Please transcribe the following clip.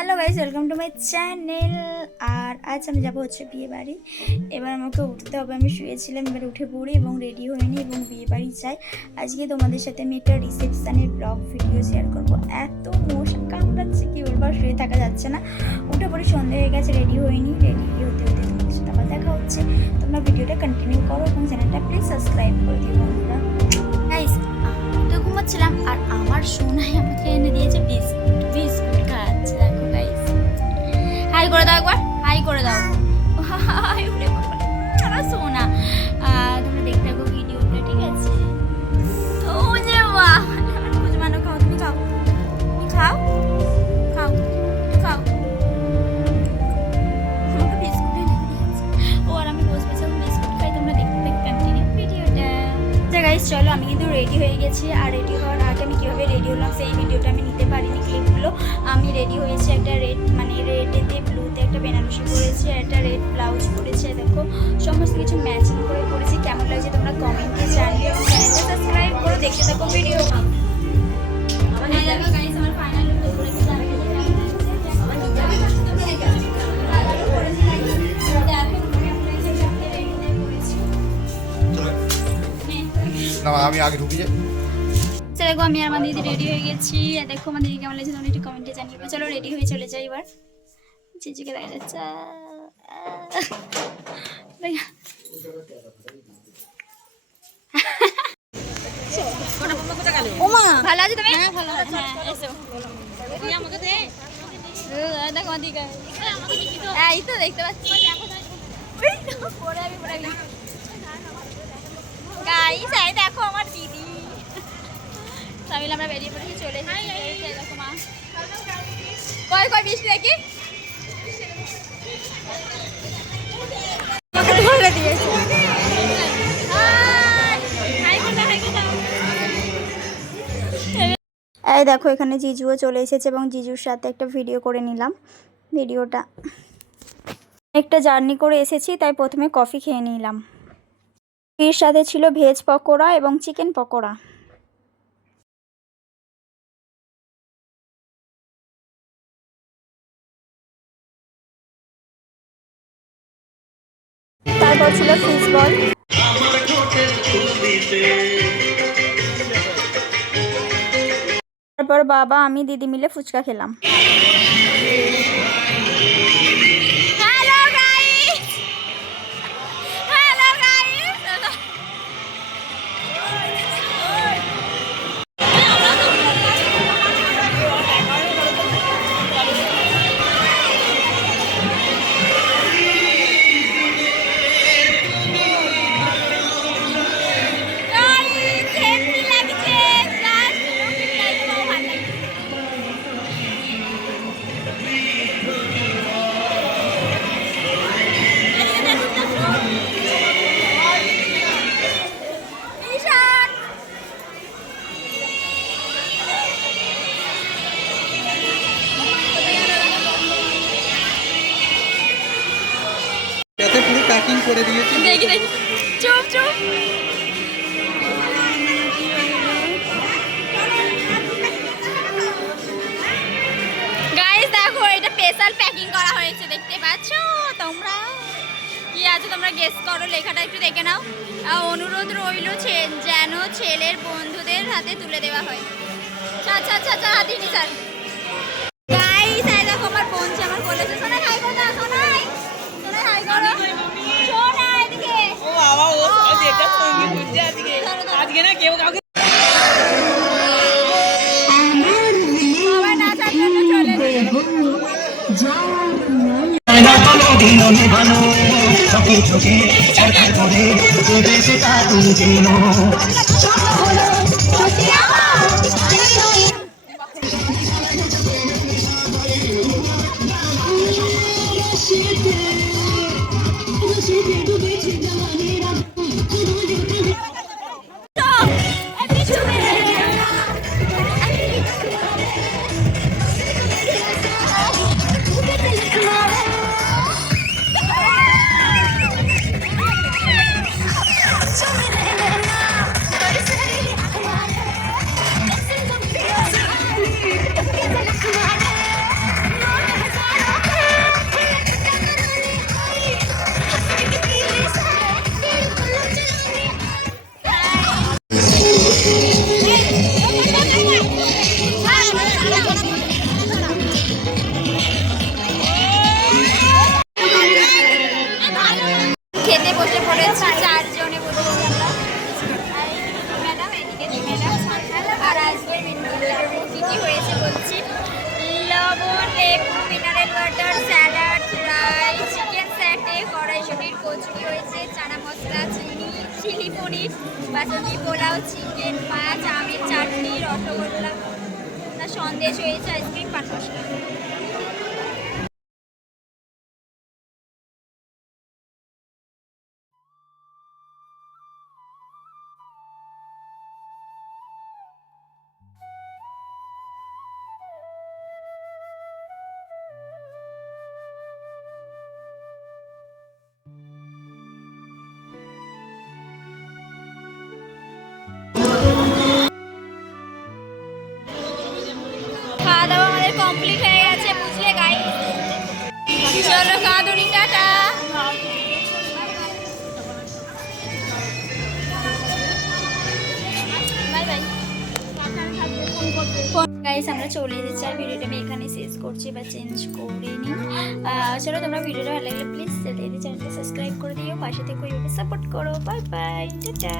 Hello guys, welcome to my channel. আর আজ আমি যাবো হচ্ছে বিয়ে বাড়ি। এবার আমাকে উঠতে হবে, আমি শুয়েছিলাম, এবার উঠে পড়ি এবং রেডি হয়ে নিই এবং বিয়ে বাড়ি যাই। আজকে তোমাদের সাথে আমি একটা রিসেপশনের ব্লগ ভিডিও শেয়ার করবো। এত মশা কামড়াচ্ছে কি বলবো, শুয়ে থাকা যাচ্ছে না। উঠে পড়ি, সন্ধ্যে হয়ে গেছে, রেডি হয়নি। রেডি হতে হতে তোমাদের সাথে আবার দেখা হচ্ছে। তোমরা ভিডিওটা কন্টিনিউ করো এবং চ্যানেলটা প্লিজ সাবস্ক্রাইব করে দিও বন্ধুরা। গাইস, তো ঘুমাচ্ছিলাম আর আমার সোনাই আমাকে এনে দিয়েছে বিস্কুট। বিস্কুট খাচ্ছে, দেখো গাইস। হাই করে দাও একবার, হাই করে দাও। হাই উঠে বাবা, আমার সোনা। তোমরা দেখতে থাকো ভিডিওটা, ঠিক আছে? ও যে বাহ, আমার খুঁজমানো। খাও, তুমি খাও, তুমি খাও, খাও, খাও। আমাকে বিস্কুট এনে দিয়েছে ও, আর আমি বসে বসে বিস্কুট খাই। তোমরা দেখতে থাকো কন্টিনিউ ভিডিওটা। গাইস চলো, আমি কিন্তু রেডি হয়ে গেছি। আর রেডি হওয়ার আগে আমি কীভাবে রেডি হলাম সেই ভিডিওটা আমি নিতে পারিনি ক্লিপগুলো। আমি রেডি হয়েছি একটা রেড, মানে রেডেতে ব্লুতে একটা বেনারসি পরেছি আর একটা রেড ব্লাউজ পরেছি। দেখো সমস্ত কিছু ম্যাচিং করে পরেছি। কেমন লাগছে তোমরা কমেন্টে জানিও এবং চ্যানেলটা সাবস্ক্রাইব করো, দেখতে থাকো ভিডিও। দেখো গাইস, আমার ফাইনাল লুক করেছি। আমি আগে ঢুকি যাই। দেখো আমি আর আমার দিদি রেডি হয়ে গেছি। দেখো আমার দিদি কেমন লাগছে তোমরা একটু কমেন্টে জানিয়ে। চলো রেডি হয়ে চলে যাই এবার। জিজুকে দেখা যাচ্ছে। ওমা ভালো আছে তুমি? হ্যাঁ ভালো আছি। হ্যাঁ এসো, আমাকে দে। দেখো দিকে এই তো দেখতে পাচ্ছি। পরে আমি গাইস, এই দেখো আমার দিদি। তামিল আমরা বেরিয়ে পড়েছি, চলে এসেছি। দেখো মা, কয় কয় বৃষ্টি দেখি ধরে দিয়েছে। এই দেখো এখানে জিজুও চলে এসেছে এবং জিজুর সাথে একটা ভিডিও করে নিলাম। ভিডিওটা একটা জার্নি করে এসেছি, তাই প্রথমে কফি খেয়ে নিলাম। এর সাথে ছিল ভেজ পকোড়া এবং চিকেন পকোড়া। তারপর ছিল ফিশ বল। তারপর বাবা আমি দিদি মিলে ফুচকা খেলাম। পুরো প্যাকিং করে দিয়েছি। দেখি দেখি, চুপ চুপ। গাইস দেখো, এটা স্পেশাল প্যাকিং করা হয়েছে, দেখতে পাচ্ছ তোমরা? কি আছে তোমরা গেস করো, লেখাটা একটু দেখে নাও। অনুরোধ রইল যেন ছেলের বন্ধুদের হাতে তুলে দেওয়া হয়। আচ্ছা আচ্ছা আচ্ছা, হাতে নি স্যার। গাইস এই দেখো আমার বোনছে, আমার বলেছে সোনা হাই করো, সোনাই সোনা হাই করো, সোনা এদিকে। ও বাবা, ও যেটা সঙ্গী বুঝছে আজকে। আজকে না কেউ কাউকে সবাই নাচার জন্য চলে এসেছে। বাটার স্যালাড, রাইস, চিকেন স্যাটে, কড়াইশুটির কচুরি হয়েছে, চানা মশলা, চিলি পনির, বাসন্তী পোলাও, চিকেন, মাছ, আমের চাটনি, রসগোল্লা, সন্দেশ হয়েছে, আইসক্রিম, পান মশলা। খাওয়া দাওয়া আমাদের কমপ্লিট হয়ে গেছে, বুঝলে গাইস। চলো কাঁদুনি, টাটা। বাই বাই গাইস, আমরা চলে এসেছি আর ভিডিওটা আমি এখানে শেষ করছি বা চেঞ্জ করে নিই। চলো, তোমরা ভিডিওটা ভালো লাগলে প্লিজ চ্যানেলটা সাবস্ক্রাইব করে দিও, পাশে থেকে সাপোর্ট করো। Bye bye, tata.